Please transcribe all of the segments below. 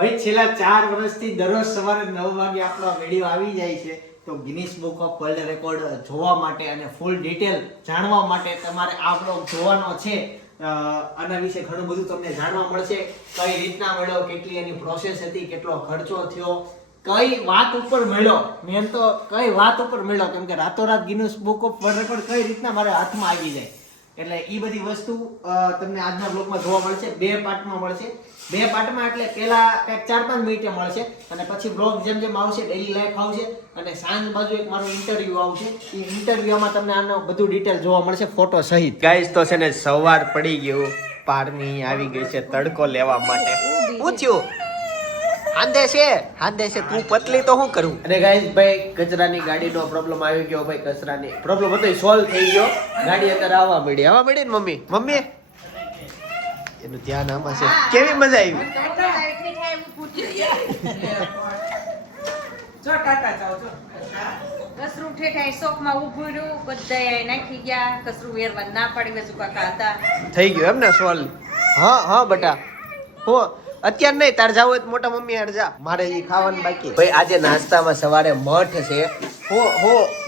ભાઈ છેલ્લા 4 વર્ષથી દરરોજ સવારે 9 વાગે આપણો વિડીયો આવી જાય છે. તો Guinness book of world record જોવા માટે અને ફૂલ ડિટેલ જાણવા માટે તમારે આ બ્લોગ જોવાનો છે. આના વિશે ઘણું બધું તમને જાણવા મળશે. કઈ રીતના મળ્યો, કેટલી એની પ્રોસેસ હતી, કેટલો ખર્ચો થયો, કઈ વાત ઉપર મળ્યો, મેન તો કઈ વાત ઉપર મળ્યો, કેમ કે રાતોરાત Guinness book of world record કઈ રીતના મારા હાથમાં આવી જાય. એટલે એ બધી વસ્તુ તમને આજના બ્લોગમાં જોવા મળશે. 2 પાર્ટમાં મળશે. 2 પાર્ટમાં એટલે પહેલા કંઈક 4-5 મિનિટે મળશે અને પછી બ્લોગ જેમ જેમ આવશે ડેલી લાઈફ આવશે અને સાંજ બાજુ એક મારો ઇન્ટરવ્યુ આવશે. એ ઇન્ટરવ્યુમાં તમને આનો બધું ડિટેલ જોવા મળશે ફોટો સહિત. ગાઈસ તો છે ને સવાર પડી ગયું, પારમી આવી ગઈ છે તડકો લેવા માટે. પૂછ્યું હાંદે છે તું પતલી તો શું કરું. અને ગાઈસ ભાઈ કચરાની ગાડીનો પ્રોબ્લેમ આવી ગયો. ભાઈ કચરાની પ્રોબ્લેમ હતો સોલ્વ થઈ ગયો. ગાડી અત્યારે આવવા મળી ને મમ્મી એનું ધ્યાન આમાં છે. કેવી મજા આવી? કસરું ઠેઠાઈ શોખમાં ઊભું રહ્યું, બધાય નાખી ગયા. કસરું વેરવા ના પાડી બાજુ કાકા હતા. થઈ ગયું એમ ને સોલ્વ? હા બટા હો અત્યારે નહીં, તાર જાવ હોય તો મોટા મમ્મી હાર જા. મારે એ ખાવાનું બાકી. ભાઈ આજે નાસ્તામાં સવારે મઠ છે.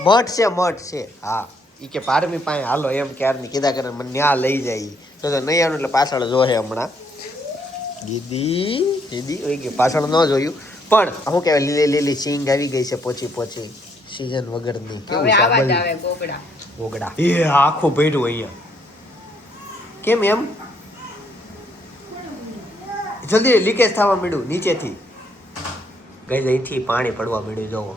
મઠ છે. હા ઈ કે પારમી પાસે હાલો એમ ક્યારની કીધા કરે મને ન્યા લઈ જાય. તો નહીં આનું એટલે પાછળ જોહે હમણાં. દીદી હોય કે પાછળ ન જોયું પણ શું કહેવાય લીલી સિંગ આવી ગઈ છે પોચી સીઝન વગરની. કેવું છે ગોગડા એ આખું ભર્યું અહીંયા. કેમ એમ? જલ્દી લીકેજ થવા માંડ્યું નીચેથી. ગઈ અહીંથી પાણી પડવા માંડ્યું. જોવો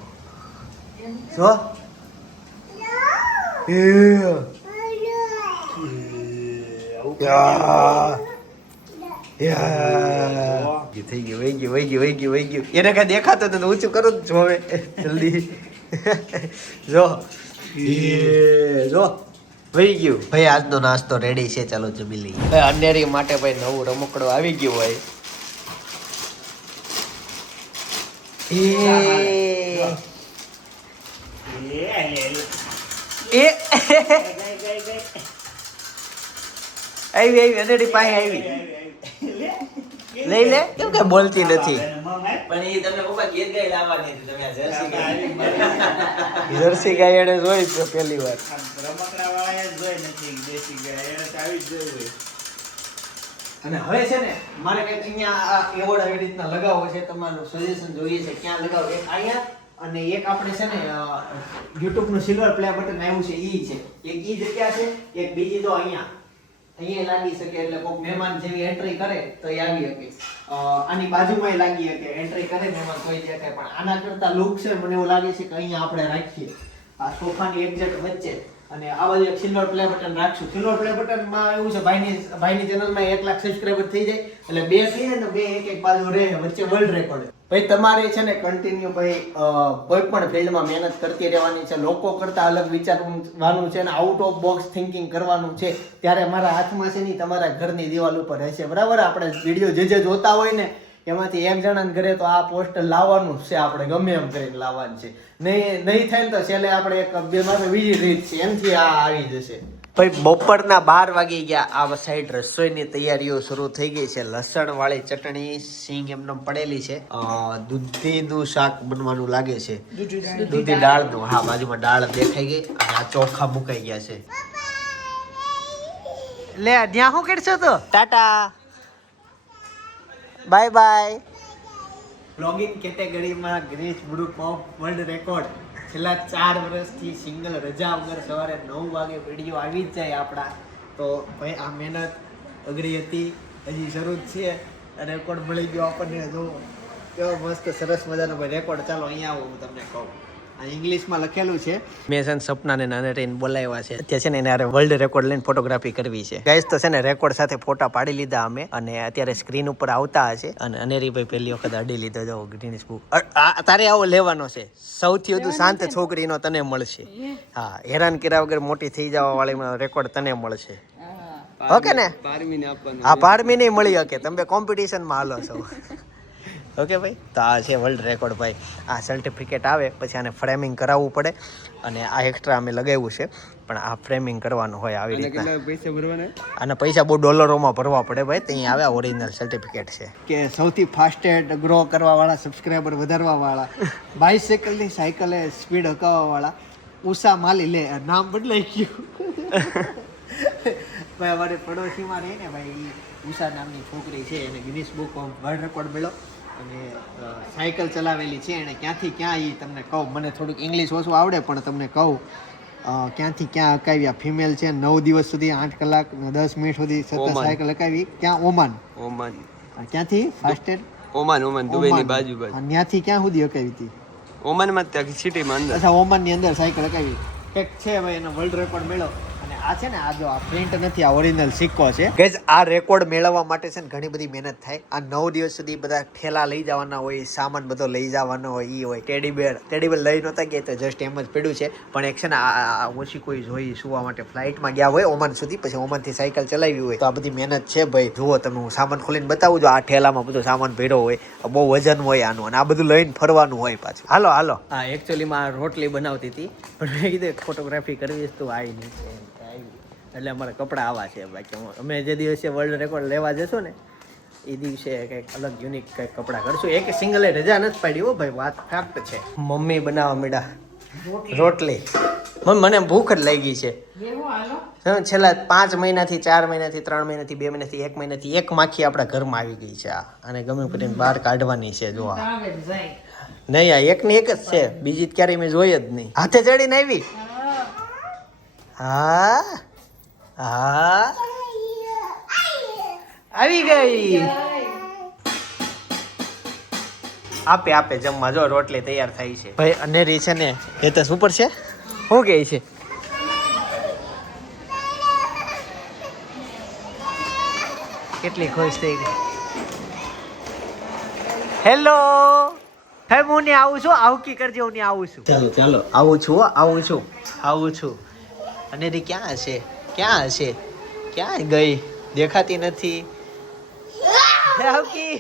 થઈ ગયું વહી ગયું. એને કઈ દેખાતો તો ઊંચું કરો જ જોવે જલ્દી. જો વહી ગયું. ભાઈ આજનો નાસ્તો રેડી છે, ચાલો જમી લઈએ. અનેરી માટે ભાઈ નવું રમકડું આવી ગયું હોય. આવી અનેરી પાસે આવી. લઈ લે. કેમ કે બોલતી નથી? પણ એ તમને પપ્પા ગીત ગાઈ લાવવાની હતી. તમે આ જર્સી ગાય એને જોઈ છે પહેલી વાર. રમકડા વાળા જોઈ નથી દેશી ગાય, એને તો આવી જ જોઈ. અને હવે છે ને મારે કંઈક અહીંયા એવોર્ડ આવી રીતના લગાવવો છે. તમારું સજેશન જોઈએ છે ક્યાં લગાવો. એક અહીંયા અને એક આપણે છે ને YouTube નું સિલ્વર પ્લે બટન આવ્યું છે ઈ છે. એક ઈ જગ્યા છે, એક બીજી તો અહીંયા લાગી શકે. એટલે કોઈ મહેમાન જેવી એન્ટ્રી કરે તો એ આવી શકે. આની બાજુમાં લાગી શકે એન્ટ્રી કરે મહેમાન કોઈ જગ્યાએ. પણ આના કરતા લુક છે મને એવું લાગે છે કે અહીંયા આપણે રાખીએ આ સોફાની એક્ઝેક્ટ વચ્ચે. અને આ બાજુ એક સિલ્વર પ્લે બટન રાખશું. સિલ્વર પ્લે બટનમાં એવું છે ભાઈની ચેનલમાં 1 લાખ સબસ્ક્રાઇબર થઈ જાય એટલે 2 થઈ જાય ને 2 એક બાજુ રહે વચ્ચે વર્લ્ડ રેકોર્ડ. ભાઈ તમારે છે ને કન્ટિન્યુ ભાઈ કોઈ પણ ફિલ્ડમાં મહેનત કરતી રહેવાની છે. લોકો કરતા અલગ વિચારવાનું છે ને આઉટ ઓફ બોક્સ થિંકિંગ કરવાનું છે. ત્યારે મારા હાથમાં છે નહીં તમારા ઘરની દિવાલ ઉપર રહેશે. બરાબર? આપણે વિડીયો જે જોતા હોય ને એમાંથી એક જણાને ઘરે તો આ પોસ્ટર લાવવાનું છે. આપણે ગમે એમ કરીને લાવવાનું છે. નહીં થાય ને તો છેલ્લે આપણે એક બીજી રીત છે એમથી આ આવી જશે. ભાઈ બપોરના 12 વાગી ગયા. આ સાઈડ રસોઈની તૈયારીઓ શરૂ થઈ ગઈ છે. લસણ વાળી ચટણી, સિંગ એમને પડેલી છે. દૂધીનું શાક બનવાનું લાગે છે. દૂધી દાળનું. હા બાજુમાં દાળ દેખાઈ ગઈ અને આ ચોખા મુકાઈ ગયા છે. લે ત્યાં શું કરશો તો? ટાટા બાય. બ્લોગિંગ કેટેગરીમાં Guinness book of world record છેલ્લા 4 વર્ષથી સિંગલ રજા વગર સવારે 9 વાગે વિડીયો આવી જ જાય આપણા. તો ભાઈ આ મહેનત અઘરી હતી, હજી શરૂ જ છે. રેકોર્ડ મળી ગયો આપણને. જો કેવો મસ્ત સરસ મજાનો ભાઈ રેકોર્ડ. ચાલો અહીંયા આવો હું તમને કહું. આ ઇંગ્લિશમાં લખેલું છે. મેં છે ને સપનાને નાને રહીને બોલાવ્યા છે. અત્યારે છે ને એને વર્લ્ડ રેકોર્ડ લઈને ફોટોગ્રાફી કરવી છે. ગાઈસ તો છે ને રેકોર્ડ સાથે ફોટા પાડી લીધા અમે અને અત્યારે સ્ક્રીન ઉપર આવતા હશે. અને અનેરીભાઈ પહેલી વખત અડી લીધો. જો ગિનિસ બુક તારે આવો લેવાનો છે. સૌથી વધુ શાંત છોકરીનો તને મળશે. હા હેરાન કર્યા વગર મોટી થઈ જવા વાળી રેકોર્ડ તને મળશે. ઓકે ને? હા પારમી નહીં મળી શકે. તમે કોમ્પિટિશનમાં હાલો છો. ઓકે ભાઈ, તો આ છે વર્લ્ડ રેકોર્ડ ભાઈ. આ સર્ટિફિકેટ આવે પછી આને ફ્રેમિંગ કરાવવું પડે અને આ એક્સ્ટ્રા અમે લગાવ્યું છે, પણ આ ફ્રેમિંગ કરવાનું હોય આવી રીતના. પૈસા ભરવાના? આના પૈસા બહુ ડોલરોમાં ભરવા પડે ભાઈ. ત્યાં આવે ઓરિજિનલ સર્ટિફિકેટ છે કે સૌથી ફાસ્ટેસ્ટ ગ્રો કરવાવાળા, સબસ્ક્રાઈબર વધારવાવાળા, બાઇસાઇકલની સાયકલે સ્પીડ હકાવવાવાળા ઉષા માલી. લે, નામ બદલાઈ ગયું ભાઈ. અમારે પડોશીમાં રહે ને ભાઈ, ઉષા નામની છોકરી છે, એને Guinness book of world record મળ્યો અને સાયકલ ચલાવેલી છે એને. ક્યાંથી ક્યાં એ તમને કહું, મને થોડુંક ઇંગ્લિશ ઓછું આવડે પણ તમને કહું ક્યાંથી ક્યાં હકાવ્યા. ફિમેલ છે, 9 દિવસ સુધી 8 કલાક ને 10 મિનિટ સુધી સતત સાયકલ હકાવી. ક્યાં? ઓમાન. ક્યાંથી? ફાસ્ટેડ ઓમાન દુબઈની બાજુ. ત્યાંથી ક્યાં સુધી હકાવી હતી? ઓમાનમાં ત્યાં સિટીમાં અંદર. અચ્છા, ઓમાનની અંદર સાયકલ હકાવી. કંઈક છે ભાઈ, એનો વર્લ્ડ રેકોર્ડ મળ્યો. અને આ છે ને, આ જો આ પ્રિન્ટ નથી, આ ઓરિજિનલ સિક્કો છે. ગાઈઝ, આ રેકોર્ડ મેળવવા માટે છે ને ઘણી બધી મહેનત થાય. આ 9 દિવસ સુધી બધા ઠેલા લઈ જવાના હોય, સામાન બધો લઈ જવાનો હોય, ઈ હોય. ટેડીબેર લઈ નહોતા ગયા, તો જસ્ટ એમ જ પડ્યું છે. પણ એક છે ને આ ઓછી કોઈ જોઈ સુવા માટે ફ્લાઇટમાં ગયા હોય ઓમાન સુધી, પછી ઓમાનથી સાયકલ ચલાવી હોય, તો આ બધી મહેનત છે ભાઈ. જુઓ તમે, હું સામાન ખોલીને બતાવું છું. આ ઠેલામાં બધો સામાન ભર્યો હોય, બહુ વજન હોય આનું, અને આ બધું લઈને ફરવાનું હોય પાછું. હાલો હા, એકચ્યુઅલીમાં રોટલી બનાવતી હતી, પણ મેં કીધું ફોટોગ્રાફી કરવી તો આવી નહીં, એટલે અમારે કપડાં આવા છે. બાકી અમે જે દિવસે વર્લ્ડ રેકોર્ડ લેવા જશું ને એ દિવસે કંઈક અલગ યુનિક કંઈક કપડાં કરશું. એક સિંગલે રજા નથી પાડી હો ભાઈ, વાત ફેક્ટ છે. મમ્મી બનાવવા માંડ્યા રોટલી. મમ્મી, મને ભૂખ જ લાગી છે. છેલ્લા 5 મહિનાથી 4 મહિનાથી 3 મહિનાથી 2 મહિનાથી 1 મહિનાથી એક માખી આપણા ઘરમાં આવી ગઈ છે. અને ગમે કરીને બહાર કાઢવાની છે. જો નહીં, આ એકની એક જ છે, બીજી ક્યારેય મેં જોઈ જ નહીં. હાથે ચડીને આવી. હા આવી ગઈ. આપે જમવા. જો રોટલી તૈયાર થઈ છે ભાઈ. અનેરી છે ને એ તો સુપર છે. શું કહે છે? કેટલી ખુશ થઈ ગઈ. હેલો, હે હું ને આવું છું. આવકી કરજે, હું ને આવું છું. ચાલો આવું છું. અનેરી ક્યાં હશે? ક્યાં ગઈ? દેખાતી નથી. આવકી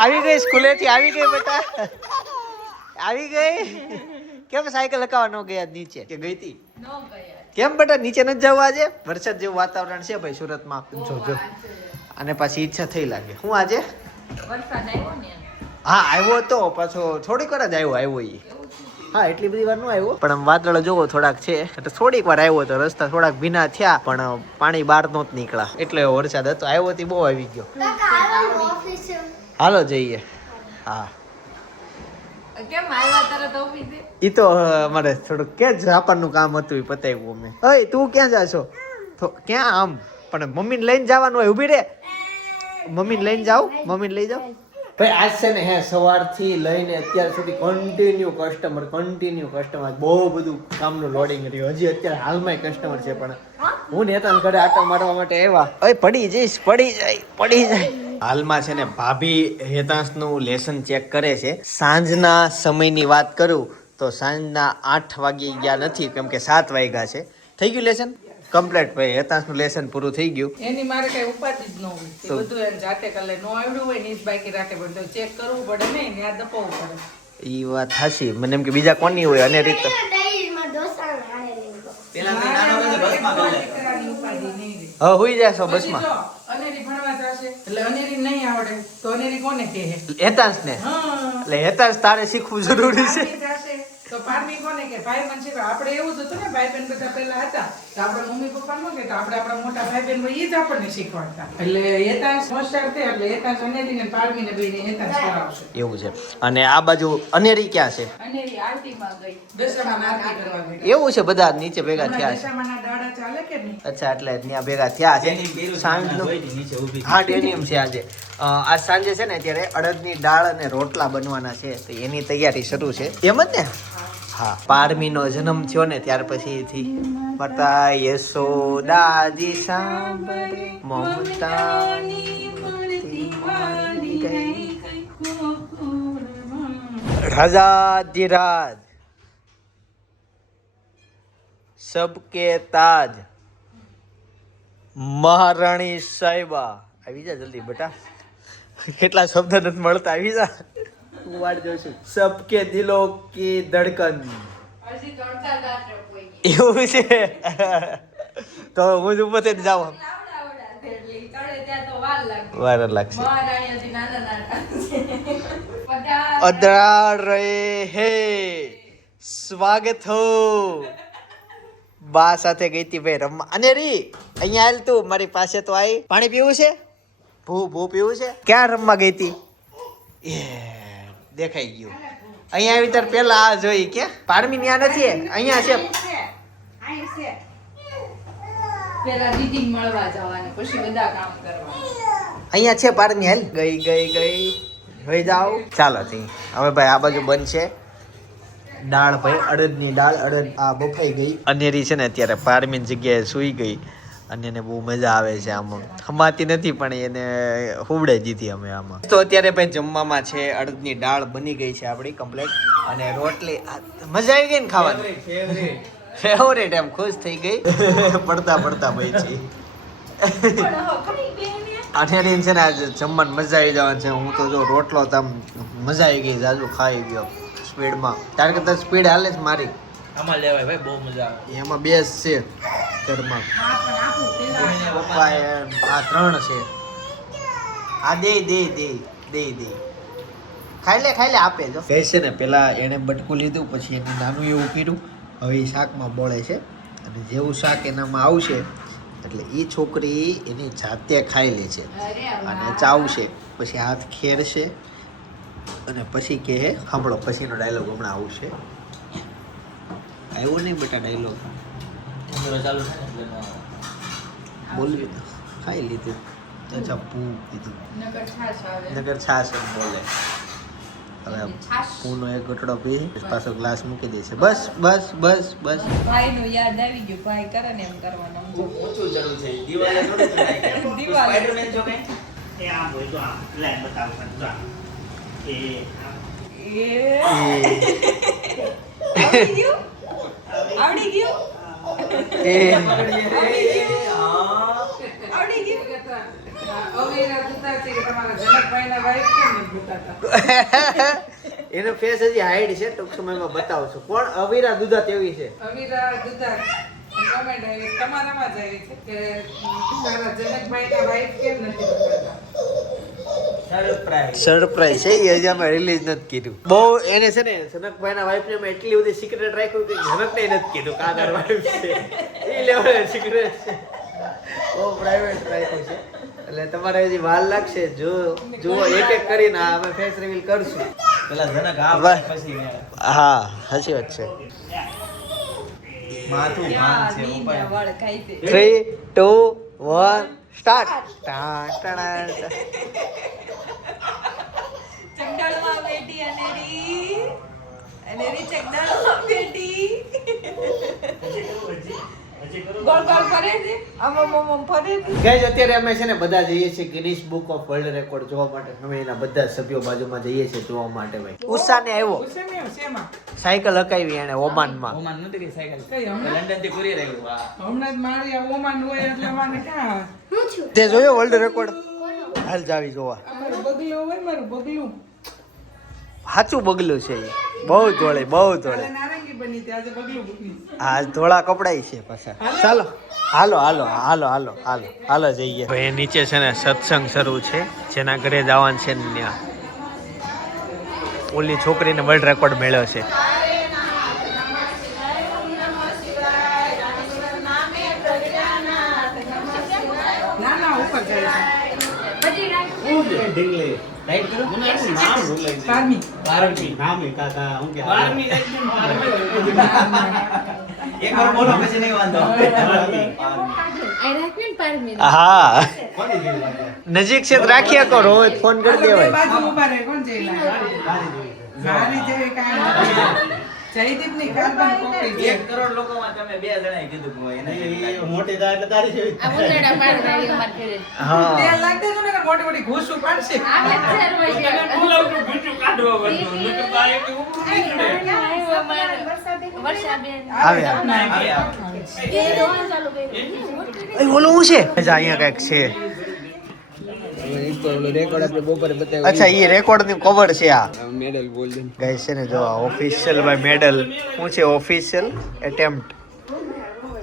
આવી ગઈ, સ્કૂલેથી આવી ગઈ બેટા, આવી ગઈ. કેમ સાયકલ હકાવા ન ગયા નીચે? કે ગઈ હતી? કેમ બેટા નીચે નથી જવું? આજે વરસાદ જેવું વાતાવરણ છે ભાઈ સુરતમાં. જો અને પાછી ઈચ્છા થઈ લાગે. હું આજે હા આવ્યો તો પાછો થોડીક વાર જ આવ્યો ઈ. હા, એટલી બધી વાર ન આવ્યો, પણ આમ વાદળ જોવો થોડાક છે એટલે થોડીક વાર આવ્યો તો રસ્તા થોડાક ભીના થયા, પણ પાણી બહાર નહોત નીકળ્યા એટલે વરસાદ હતો. આવ્યો તો બહુ આવી ગયો. હાલો જઈએ. હા, ઈ તો અમારે થોડુંક કે જાપાનનું કામ હતું, એ પતાવ્યું અમે. ઓય તું ક્યાં જાશો? ક્યાં? આમ પણ મમ્મીને લઈને જવાનું હોય. ઊભી રે, મમ્મીને લઈને જાવ. મમ્મીને લઈ જાવ ભાઈ. આજ છે ને સવારથી લઈને અત્યાર સુધી કન્ટિન્યુ કસ્ટમર, બહુ બધું કામનું લોડિંગ રહ્યું. હજી અત્યારે હાલમાં કસ્ટમર છે, પણ હું નેતાને ઘરે આટો મારવા માટે આવ્યા. ઓય પડી જાય. હાલમાં છે ને ભાભી હેતાંશનું લેસન ચેક કરે છે. સાંજના સમયની વાત કરું તો સાંજના 8 વાગી ગયા નથી, કેમ કે 7 વાગ્યા છે. થઈ ગયું લેસન કમ્પ્લીટ ભાઈ. હેતાંશનું લેસન પૂરું થઈ ગયું. એની મારે કઈ ઉપાધિ જ ન હોય, તે બધું એને જાતે કરે. નો આવડ્યું હોય ને ઈ બાકી રાખે, પણ તો ચેક કરવું પડે ને, ત્યાં દપાવવું પડે. ઈ વાત હાચી. મને એમ કે બીજા કોની હોય અને રીત હા હોઈ જશો બસમાં. અનેરી ભણવા જશે એટલે અનેરી નહીં આવડે તો અનેરી કોને કહે? હેતાંશ ને. એટલે હેતાંશ તારે શીખવું જરૂરી છે. તો પારમી કોને કે? ભાઈ બહેન છે. આપણે એવું જ હતું ને, ભાઈ બહેન બધા પહેલા હતા તો આપણા મમ્મી પપ્પા નો કે આપણે આપણા મોટા ભાઈ બહેન હોય, ઈ જ આપણને શીખવાડતા. એટલે હેતાંશ હોશિયાર છે, એટલે હેતાંશ અનેરી ને પારમી ને બેને હેતાંશ કરાવશે. એવું છે. અને આ બાજુ અનેરી ક્યાં છે? અનેરી આરતીમાં ગઈ, દશામાં આરતી કરવા ગઈ. એવું છે, બધા નીચે ભેગા થયા છે. દશામાના દાડા ચાલે કે નહીં? અચ્છા, એટલે ત્યાં ભેગા થયા છે. સાંજનું હા ડેનિયમ છે આજે. આજ સાંજે છે ને અત્યારે અડદની દાળ અને રોટલા બનવાના છે, તો એની તૈયારી શરૂ છે. એમ જ ને? હા, પારમીનો જન્મ થયો ને ત્યાર પછીથી માતા યશોદાજી સાંભળે મમતાની રાજાધિરાજ સબકે તાજ મહારાણી સાહેબા આવી જા જલ્દી બેટા. કેટલા શબ્દ નથી મળતા, આવી જા. હું વાટ જોઉં છું. સબકે દિલો કી ધડકન. હજી તો અડધા રાત્રે કોઈ એવું છે. તો હું જ ઉપર થઈને જાઉં. લાવડા ફેરલી ચડે ત્યાં તો વાર લાગે. વાર લાગશે. મહારાણી હજી નાના નાના છે. અદરાળ રહે હે સ્વાગત હો. બા સાથે ગઈ હતી ભાઈ રમવા. અને રી અહીંયા આલ તું મારી પાસે તો આવી. પાણી પીવું છે? ભૂ પીવું છે? ક્યાં રમવા ગઈ હતી? એ દેખાઈ ગયું. અહીંયા આવી તાર પેલા આ જોઈ કે પારમી ત્યાં નથી, અહીંયા છે. અહીં છે. પેલા દીદી મળવા જવાની, પછી બધા કામ કરવાના. અહીંયા છે પારમી. હાલ ગઈ હવે જાઓ. ચાલો તી હવે ભાઈ આ બાજુ બનશે દાળ. ભાઈ અડદની દાળ. અડદ આ બફાઈ ગઈ. અનેરી છે ને અત્યારે પારમીની જગ્યાએ સૂઈ ગઈ અને એને બહુ મજા આવે છે. આમાં ખમાતી નથી પણ એને હુવડે દીધી અમે આમાં. તો અત્યારે ભાઈ જમવામાં છે અડદની દાળ બની ગઈ છે આપણી કમ્પ્લીટ, અને રોટલી. મજા આવી ગઈ ને ખાવાની? ફેવરેટ. એમ ખુશ થઈ ગઈ. પડતા ભાઈ છે. અનેરી છે ને આજે જમવાની મજા આવી જવાની છે. હું તો જો રોટલો તમ મજા આવી ગઈ. જાજુ ખાઈ ગયો સ્પીડમાં. તારે કરતા સ્પીડ હાલે જ મારી. આમાં લેવાય ભાઈ, બહુ મજા આવે. એમાં બેસ છે ઘરમાં. પપ્પા આ 3 છે. આ દે ખાઈ લે આપે જો. કહે છે ને પેલા એને બટકું લીધું, પછી એને નાનું એવું કર્યું. હવે એ શાકમાં બોળે છે, અને જેવું શાક એનામાં આવશે એટલે એ છોકરી એની જાતે ખાઈ લે છે અને ચાવશે. પછી હાથ ખેરશે અને પછી કહે સાંભળો પછીનો ડાયલોગ હમણાં આવશે. આવ્યો નહીં બેટા ડાયલોગ? ચાલુ બોલવી ખાઈ લીધું. અચ્છા પૂ કીધું. નગર છાશ આવે. નગર છાશ એમ બોલે. હવે પૂનો એક ઘટડો પી પાછો ગ્લાસ મૂકી દે છે. બસ. ભાઈનું યાદ આવી ગયું. ભાઈ કરે ને એમ કરવાનું. ઓછું જરૂર છે. દિવાલે થોડું ચડાય. દિવાલે. સ્પાઈડરમેન જો કે એ આમ હોય તો આમ લાઈન બતાવશે જો આમ. એ આમ. આવડી ગયું. એ અવેરા ગુતા છે કે તમારા જનકભાઈના વાઈફ કેમ નથી ગુતાતા? એનો ફેસ હજી હાઈડ છે, ટૂંક સમયમાં બતાવશું. કોણ? અવીરા દુધા તેવી છે. અવેરા ગુતા કમેન્ટ આવી તમારામાં જ આવી છે કે તારા જનકભાઈના વાઈફ કેમ નથી ગુતાતા? સરપ્રાઈઝ છે. એ હજી અમે રિલીઝ નથી કીધું. બહુ એને છે ને જનકભાઈના વાઈફને અમે એટલી બધી સિક્રેટ રાખ્યું કે જનકને નથી કીધું કે આ તાર વાઈફ છે. એ લેવલે સિક્રેટ છે. બહુ પ્રાઇવેટ રાખ્યું છે. એટલે તમારે હજી વાર લાગશે. જુઓ એક કરીને અમે ફેસ રિવીલ કરશું. પેલા જનક આ વાહ. પછી હા સાચી વાત છે. માથું ભાન છે ઉપર. વાળ ખાઈ દે. 3, 2, 1 સ્ટાર્ટ. ચંડાળમાં બેટી અનેરી ચંડાળમાં બેટી ગોળ ફરે છે. આમ ફરે છે. ગાઈઝ અત્યારે અમે છે ને બધા જઈએ છીએ Guinness book of world record જોવા માટે. અમે એના બધા સભ્યો બાજુમાં જઈએ છીએ જોવા માટે. ભાઈ ઉષાને આવ્યો ઉસમે શેમાં? સાયકલ હકાવી એને ઓમાનમાં. ઓમાન નથી કે સાયકલ કઈ હમણાં? લંડન થી કુરિયર આવ્યું. હા હમણાં જ મારી આ ઓમાન હોય એટલે મને ક્યાં આવે? તે જોયો વર્લ્ડ રેકોર્ડ? હાલ જાવી જોવા. મારું બગલું હોય, મારું બગલું. સાચું બગલું છે એ. બહુ ધોળે કાલે નારંગી બની હતી, આજે બગલું બની. આ ધોળા કપડાય છે પાછા. ચાલો હાલો જઈએ. ભાઈ નીચે છે ને સત્સંગ શરૂ છે. જેના ઘરે જવાનું છે ને ત્યાં ઓલી છોકરીને વર્લ્ડ રેકોર્ડ મળ્યો છે. ના ના ઉપર જાય ઢીંગલી રાઈટ કરો. મને આનું નામ ભૂલાઈ ગયું. પારમી. બારમી. નામ એ કાકા હું કે બારમી એકદમ બારમી. એક વાર બોલો પછી નહીં વાંધો. હા નજીક છે તો રાખીએ કો. રોજ ફોન કરી બે દેવાય. બાજુ ઊભા રહે, કોણ જઈ લાગે? મારી જેવી કાંઈ નથી. જયદીપની કાર્બન કોપી છે. 1 કરોડ લોકોમાં તમે 2 જણાએ કીધું કે એને એ મોટી થાય એટલે તારી જેવી આ ઉંદરડા પાડનારી અમાર ઘરે. હા તેલ લાગતે તો ને મોટી મોટી ઘૂસું પાડશે. આવે જ છે રોજ. બોલાવતું બીજું કાઢવા પડતું નકર તો આ એક ઉપડું નહીં ચડે. આવ્યો અમારે વર્ષાબેન. આવે એ રોવાનું ચાલુ કર્યું. ઓલું હું છે અહીંયા કઈક છે અચ્છા એ રેકોર્ડ નું કવર છે આ મેડલ ગોલ્ડન ગાઈસ છે ને જો ઓફિશિયલ બાય મેડલ શું છે ઓફિશિયલ એટેમ્પ્ટ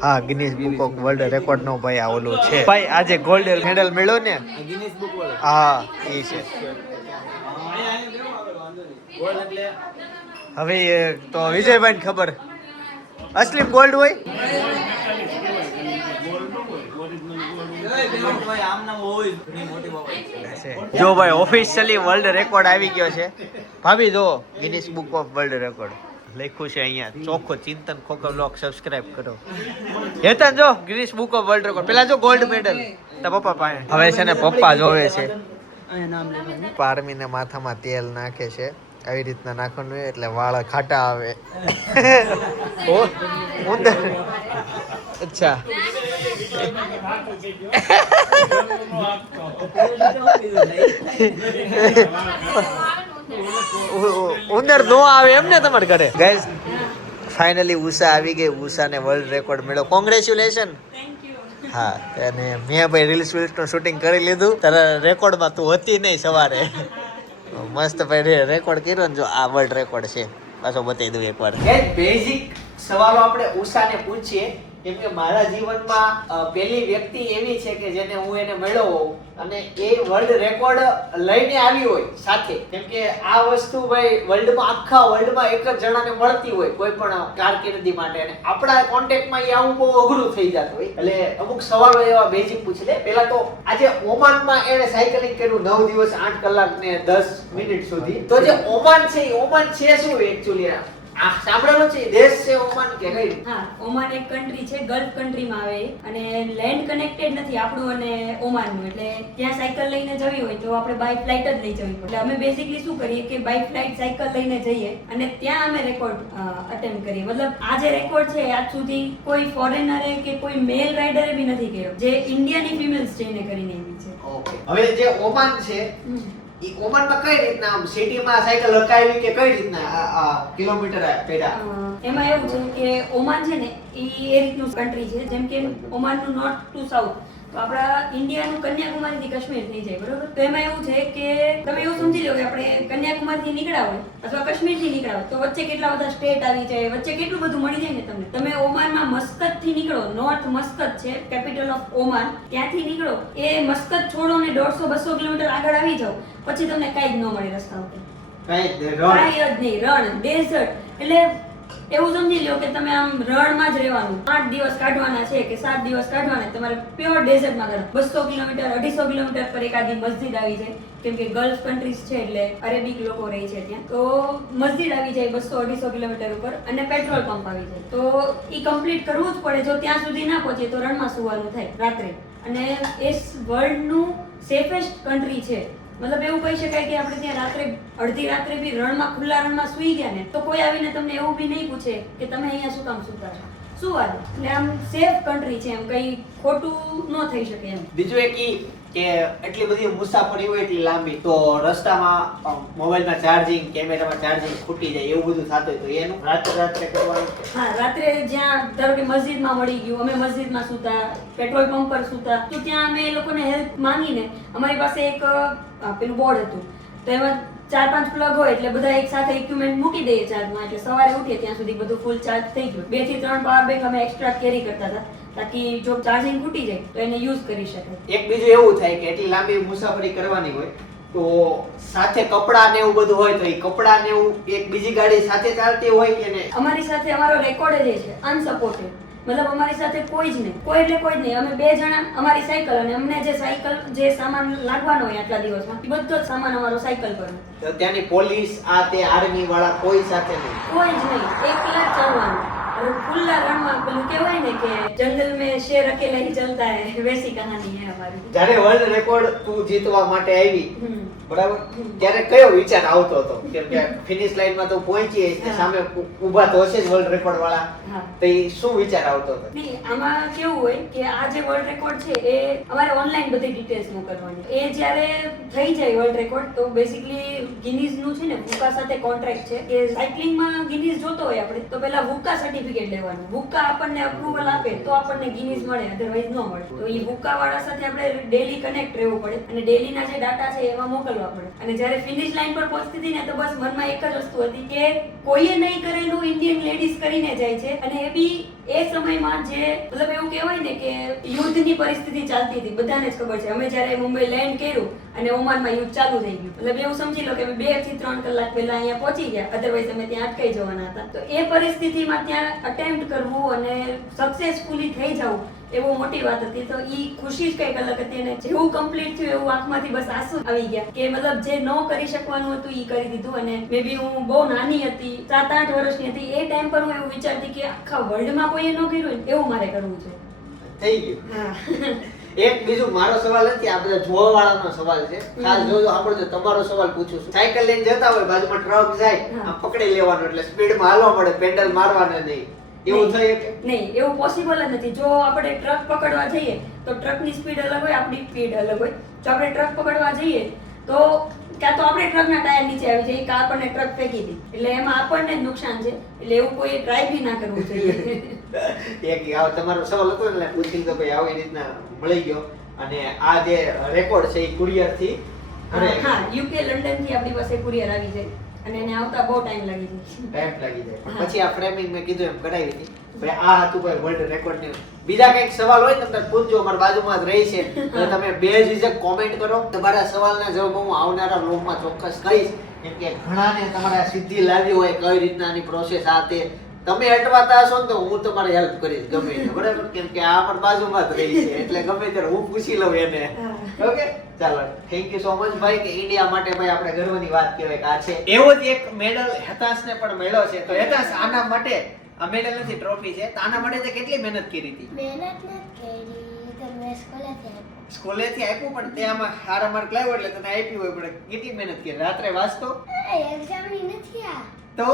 હા Guinness book of world record નો ભાઈ આ ઓલું છે ભાઈ આજે ગોલ્ડ મેડલ મળ્યો ને ગિનીસ બુક વાળો હા એ છે ગોલ્ડ એટલે હવે એ તો વિજયભાઈ ખબર અસલી ગોલ્ડ હોય આમ નામ હોય ઘણી મોટી બાબત જો ભાઈ ઓફિશિયલી વર્લ્ડ રેકોર્ડ આવી ગયો છે ભાભી જો Guinness book of world record લખ્યું છે અહીંયા ચોખ્ખો ચિંતન ખોખો બ્લોગ સબસ્ક્રાઇબ કરો હેતન જો Guinness book of world record પેલા જો ગોલ્ડ મેડલ તા પપ્પા પાસે હવે છે ને પપ્પા જોવે છે પારમીને માથામાં તેલ નાખે છે આવી રીતના નાખવાનું એટલે વાળ ખાટા આવે ઓ ઉંદર અચ્છા ઉંદર નો આવે એમ ને તમારા ઘરે ગાઈસ ફાઇનલી ઉષા આવી ગઈ ઉષાને વર્લ્ડ રેકોર્ડ મળ્યો કોંગ્રેચ્યુલેશન હા અને મેં ભાઈ રીલ્સ નું શૂટિંગ કરી લીધું તારા રેકોર્ડમાં તું હતી નહીં સવારે મસ્ત ભાઈ રેકોર્ડ કર્યો ને જો આ વર્લ્ડ રેકોર્ડ છે પાછો બતાવી દઉં એકવાર બેઝિક સવાલો આપણે ઉષાને પૂછીએ કેમ કે મારા જીવનમાં પહેલી વ્યક્તિ એવી છે કે જેને હું એને મળ્યો હોઉં અને એ વર્લ્ડ રેકોર્ડ લઈને આવી હોય સાથે કેમ કે આ વસ્તુ ભાઈ વર્લ્ડમાં આખા વર્લ્ડમાં એક જ જણાને મળતી હોય કોઈ પણ કારકિર્દી માટે અને આપણા કોન્ટેક્ટમાં એ આવું બહુ અઘરું થઈ જતું હોય એટલે અમુક સવાલો એવા બેઝિક પૂછી લે પહેલા તો આજે ઓમાનમાં એને સાયકલિંગ કર્યું 9 દિવસ 8 કલાક ને 10 મિનિટ સુધી તો જે ઓમાન છે એ ઓમાન છે શું એકચ્યુઅલી આ સાંભળેલું છે દેશ છે ઓમાન કે કઈ હા ઓમાન એક કન્ટ્રી છે ગલ્ફ કન્ટ્રીમાં આવે અને લેન્ડ કનેક્ટેડ નથી આપણું અને ઓમાનનું એટલે ત્યાં સાયકલ લઈને જવી હોય તો આપણે બાય ફ્લાઇટ જ લઈ જવી પડે એટલે અમે બેસિકલી શું કરીએ કે બાય ફ્લાઇટ સાયકલ લઈને જઈએ અને ત્યાં અમે રેકોર્ડ અટેમ્પ્ટ કરીએ મતલબ આ જે રેકોર્ડ છે આજ સુધી કોઈ ફોરેનરે કે કોઈ મેલ રાઇડરે બી નથી કર્યો જે ઇન્ડિયાની ફિમેલ્સ જઈને કરીને આવી છે ઓકે હવે જે ઓમાન છે ઈ ઓમાનમાં કઈ રીતના આમ સિટીમાં સાયકલ હકાવી કે કઈ રીતના આ કિલોમીટર પેડા એમાં એવું છે કે ઓમાન છે ને એ રીતનું કન્ટ્રી છે જેમ કે ઓમાનનું નોર્થ ટુ સાઉથ તો આપણા ઇન્ડિયાનું કન્યાકુમારીથી કાશ્મીર થઈ જાય બરોબર તો એમાં એવું છે કે તમે એવું સમજી લો કે આપણે કન્યાકુમારીથી નીકળ્યા હોય અથવા કાશ્મીરથી નીકળ્યા હોય તો વચ્ચે કેટલા બધા સ્ટેટ આવી જાય વચ્ચે કેટલું બધું મળી જાય ને તમે ઓમાનમાં મસ્કતથી નીકળો નોર્થ મસ્કત છે કેપિટલ ઓફ ઓમાન ત્યાંથી નીકળો એ મસ્કત છોડો ને 150-200 કિલોમીટર આગળ આવી જાઓ પછી તમને કાંઈ જ ન મળે રસ્તા ઉપર કાંઈ જ નહીં રણ ડેઝર્ટ એટલે એવું સમજી લો કે તમે આમ રણમાં જ રહેવાનું 8 દિવસ કાઢવાના છે કે 7 દિવસ કાઢવાના તમારે પ્યોર ડેઝર્ટમાં કરો 200 કિલોમીટર 250 કિલોમીટર પર એકાદી મસ્જિદ આવી જાય કેમ કે ગલ્ફ કન્ટ્રીઝ છે એટલે અરેબિક લોકો રહે છે ત્યાં તો મસ્જિદ આવી જાય 200-250 કિલોમીટર ઉપર અને પેટ્રોલ પંપ આવી જાય તો એ કમ્પ્લીટ કરવું જ પડે જો ત્યાં સુધી ના પહોંચે તો રણમાં સુવાનું થાય રાત્રે અને એ વર્લ્ડનું સેફેસ્ટ કન્ટ્રી છે મતલબ એવું કહી શકાય કે આપણે ત્યાં રાત્રે અડધી રાત્રે બી રણમાં ખુલ્લા રણમાં સૂઈ ગયા ને તો કોઈ આવીને તમને એવું બી નહીં પૂછે કે તમે અહીંયા શું કામ સૂતા છો શું વાત એટલે આમ સેફ કન્ટ્રી છે એમ કઈ ખોટું ન થઈ શકે એમ બીજું એક ઈ કે એટલી બધી મુસાફરી હોય એટલી લાંબી તો રસ્તામાં મોબાઈલમાં ચાર્જિંગ કેમેરામાં ચાર્જિંગ ખૂટી જાય એવું બધું થતું હોય તો એનું રાત્રે કરવાનું હા રાત્રે જ્યાં ધારો કે મસ્જિદમાં મળી ગયું અમે મસ્જિદમાં સૂતા પેટ્રોલ પંપ પર સૂતા તો ત્યાં અમે એ લોકોને હેલ્પ માંગીને અમારી પાસે એક પેલું બોર્ડ હતું તો એમાં 4-5 પ્લગ હોય એટલે બધા એક સાથે ઇક્વિપમેન્ટ મૂકી દઈએ ચાર્જમાં એટલે સવારે ઉઠીએ ત્યાં સુધી બધું ફૂલ ચાર્જ થઈ ગયું 2 થી 3 પાવર બેંક અમે એક્સ્ટ્રા કેરી કરતા હતા તાકી જો ચાર્જિંગ ખૂટી જાય તો એને યુઝ કરી શકાય એક બીજું એવું થાય કે એટલી લાંબી મુસાફરી કરવાની હોય તો સાથે કપડાં ને એવું બધું હોય તો એ કપડાં ને એવું એક બીજી ગાડી સાથે ચાલતી હોય કે ને અમારી સાથે અમારો રેકોર્ડ જ છે અનસપોર્ટેડ મતલબ અમારી સાથે કોઈ જ નહીં કોઈ એટલે કોઈ જ નહીં અમે 2 જણા અમારી સાયકલ અને અમને જે સામાન લાગવાનો હોય આટલા દિવસમાં એ બધો જ સામાન અમારો સાયકલ પર તો ત્યાંની પોલીસ આ તે આર્મી વાળા કોઈ સાથે નહીં કોઈ જ નહીં એકલા જ ચાલવાનું और खुला रણમાં પેલું કહેવાય ને કે જંગલ में शेर अकेला ही चलता है वैसी कहानी है हमारी. જ્યારે વર્લ્ડ રેકોર્ડ તું જીતવા માટે આવી હમ. બરાબર ત્યારે કયો વિચાર આવતો હતો કેમ કે ફિનિશ લાઈનમાં તો પહોંચી ને હા. સામે ઊભા તો હશે જ વર્લ્ડ રેકોર્ડ વાળા હા. તો ઈ શું વિચાર આવતો હતો નહીં, આમાં કેવું હોય કે આ જે વર્લ્ડ રેકોર્ડ છે એ અમારે ઓનલાઈન બધી ડિટેલ્સ મોકલવાની. એ જ્યારે થઈ જાય વર્લ્ડ રેકોર્ડ તો બેસિકલી ગિનીઝ નું છે ને વુકા સાથે કોન્ટ્રાક્ટ છે કે સાયકલિંગમાં ગિનીઝ જોતો હોય આપણે તો પહેલા વુકા સર્ટિફિકેટ લેવાનું. વુકા આપણને અપ્રુવલ આપે તો આપણને ગિનીઝ મળે, અધરવાઇઝ ન મળે. તો એ વુકા વાળા સાથે આપણે ડેલી કનેક્ટ રહેવું પડે અને ડેલીના જે ડાટા છે એમાં મોકલવા પડે. અને જ્યારે ફિનિશ લાઈન પર પહોંચતી હતી ને તો બસ મનમાં એક જ વસ્તુ હતી કે કોઈએ નહીં કરેલું ઇન્ડિયન લેડીઝ કરીને જાય છે. અને એ બી એ સમયમાં જે મતલબ એવું કહેવાય ને કે યુદ્ધની પરિસ્થિતિ ચાલતી હતી, બધાને જ ખબર છે. અમે જ્યારે મુંબઈ લેન્ડ કર્યું અને ઓમાનમાં યુદ્ધ ચાલુ થઈ ગયું, મતલબ એવું સમજી લો કે અમે 2 થી 3 કલાક પહેલા અહીંયા પહોંચી ગયા, અધરવાઇઝ અમે ત્યાં અટકાઈ જવાના હતા. તો એ પરિસ્થિતિમાં ત્યાં અટેમ્પ્ટ કરવું અને સક્સેસફુલી થઈ જવું એ બહુ મોટી વાત હતી. તો ઈ ખુશી જ કંઈક અલગ હતી. અને જેવું કમ્પ્લીટ થયું એવું આંખમાંથી બસ આંસુ આવી ગયા કે મતલબ જે ન કરી શકવાનું હતું ઈ કરી દીધું. અને મે બી હું બહુ નાની હતી, 7-8 વર્ષની હતી. એ ટાઈમ પર હું એવું વિચારતી કે આખા વર્લ્ડમાં કોઈએ ન કર્યું હોય ને એવું મારે કરવું છે. થઈ ગયું હા. એક બીજું મારો સવાલ નથી, આ બધા જોવા વાળાનો સવાલ છે. ખાસ જોજો આપણો તમારો સવાલ પૂછું છું. સાયકલ લઈને જતા હોય, બાજુમાં ટ્રક જાય, હા. આમ પકડી લેવાનું એટલે સ્પીડમાં હાલવા મળે, પેડલ મારવાના નહીં. એવું થઈ શકે? નહીં, એવું પોસિબલ જ નથી. જો આપણે ટ્રક પકડવા જઈએ તો ટ્રકની સ્પીડ અલગ હોય, આપણી સ્પીડ અલગ હોય. જો આપણે ટ્રક પકડવા જઈએ તો કાં તો આપણે ટ્રકના ટાયર નીચે આવી જઈએ કાં આપણને ટ્રક ફેંકી દે, એટલે એમાં આપણને જ નુકસાન છે. એટલે એવું કોઈ ટ્રાય બી ના કરવું જોઈએ. એક આવો તમારો સવાલ હતો એટલે પૂછી તો ભાઈ આવી રીતના મળી ગયો. અને આ જે રેકોર્ડ છે એ કુરિયર થી હા, યુકે લંડન થી આપણી પાસે કુરિયર આવી જાય અને એને આવતા બહુ ટાઈમ લાગી જાય. ટાઈમ લાગી જાય. હા. પછી આ ફ્રેમિંગ મેં કીધું એમ કરાવી હતી. ભાઈ આ હતું ભાઈ વર્લ્ડ રેકોર્ડ ની. બીજા કઈક સવાલ હોય તો તમે પૂછજો, અમારી બાજુમાં જ રહી છે. તો તમે બેઝિક કોમેન્ટ કરો. તમારા સવાલના જવાબ હું આવનારા વ્લોગમાં ચોક્કસ કહીશ. કેમ કે ઘણાને તમારે સિદ્ધિ લાવી હોય કઈ રીતના આની પ્રોસેસ આ તે તમે અટવાતા હશો ને તો હું તમારી હેલ્પ કરીશ ગમે એને, બરાબર? કેમ કે આ અમારી બાજુમાં જ રહી છે એટલે ગમે ત્યારે હું પૂછી લઉં એને. ઓકે, ચાલો, થેન્ક યુ સો મચ ભાઈ કે ઇન્ડિયા માટે ભાઈ આપણે ગર્વની વાત કહેવાય કે આ છે. એવો જ એક મેડલ હેતાંશને પણ મળ્યો છે. તો હેતાંશ, આના માટે આ મેડલ નથી, ટ્રોફી છે. તો આના માટે તે કેટલી મહેનત કરી હતી? મહેનત નથી કરી તો મેં સ્કૂલેથી આપ્યું. સ્કૂલેથી આપ્યું પણ તે આમાં સારા માર્ક લાવ્યો એટલે તને આપ્યું હોય, પણ કેટલી મહેનત કરી? રાત્રે વાંચતો એક્ઝામની નથી આ તો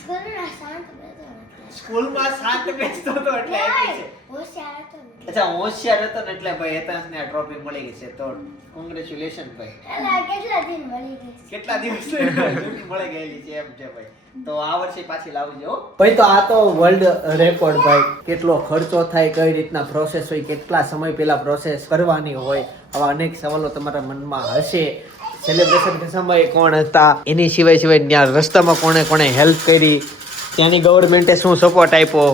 સ્કૂલમાં શાંત બેઠો નથી. સ્કૂલમાં શાંત બેસતો હતો એટલે આપી છે. હોશિયાર હતો ને. અચ્છા, હોશિયાર હતો ને એટલે ભાઈ હેતાંશને આ ટ્રોફી મળી ગઈ છે. તો કોંગ્રેચ્યુલેશન ભાઈ. એલા કેટલા દિન મળી ગઈ છે. કેટલા દિવસ જૂની મળી ગયેલી છે એમ છે ભાઈ. તો આ વર્ષે પાછી લાવજો ભાઈ. તો આ તો વર્લ્ડ રેકોર્ડ ભાઈ, કેટલો ખર્ચો થાય, કઈ રીતના પ્રોસેસ હોય, કેટલા સમય પહેલા પ્રોસેસ કરવાની હોય, આવા અનેક સવાલો તમારા મનમાં હશે. સેલિબ્રેશન સમયે કોણ હતા, એની સિવાય ત્યાં રસ્તામાં કોણે હેલ્પ કરી, ત્યાંની ગવર્મેન્ટે શું સપોર્ટ આપ્યો,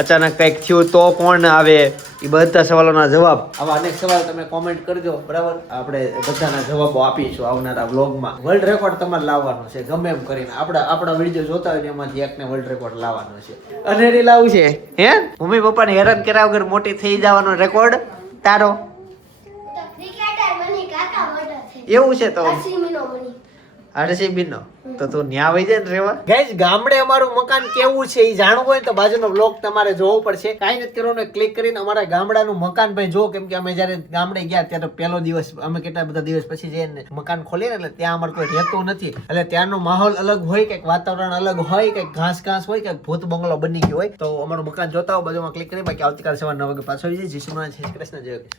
અચાનક કંઈક થયું તો કોણ આવે, એ બધા સવાલોના જવાબ, આવા અનેક સવાલ તમે કોમેન્ટ કરજો, બરાબર? આપણે બધાના જવાબો આપીશું આવનારા વ્લોગમાં. વર્લ્ડ રેકોર્ડ તમારે લાવવાનો છે ગમે એમ કરીને. આપણા વિડીયો જોતા હોય ને એમાંથી એકને વર્લ્ડ રેકોર્ડ લાવવાનો છે. અનેરી લાવું છે હે? મમ્મી પપ્પાને હેરાન કર્યા વગર મોટી થઈ જવાનો રેકોર્ડ તારો. હું તો ક્રિકેટર બની કાકા મોટો થઈ. એવું છે તો આરસીબીનો બની. આરસીબીનો તો તું ન્યા વઈ જાય ને રેવા. ગાઈઝ, ગામડે અમારું મકાન કેવું છે એ જાણવું હોય તો બાજુનો વ્લોગ તમારે જોવો પડશે. કાંઈ નથી કરવાનું, ક્લિક કરીને અમારા ગામડાનું મકાન ભાઈ જો. કેમ કે અમે જ્યારે ગામડે ગયા ત્યારે પહેલો દિવસ, અમે કેટલા બધા દિવસ પછી જઈને મકાન ખોલીએ ને એટલે ત્યાં અમારે કોઈ રહેતું નથી. એટલે ત્યાંનો માહોલ અલગ હોય, કંઈક વાતાવરણ અલગ હોય, કંઈક ઘાસ હોય, કંઈક ભૂત બંગલો બની ગયો હોય. તો અમારું મકાન જોતા હો, બાજુમાં ક્લિક કરી. બાકી આવતીકાલ સવારે 9 વાગે પાછો આવી જાય. જય શ્રી કૃષ્ણ, જય કૃષ્ણ.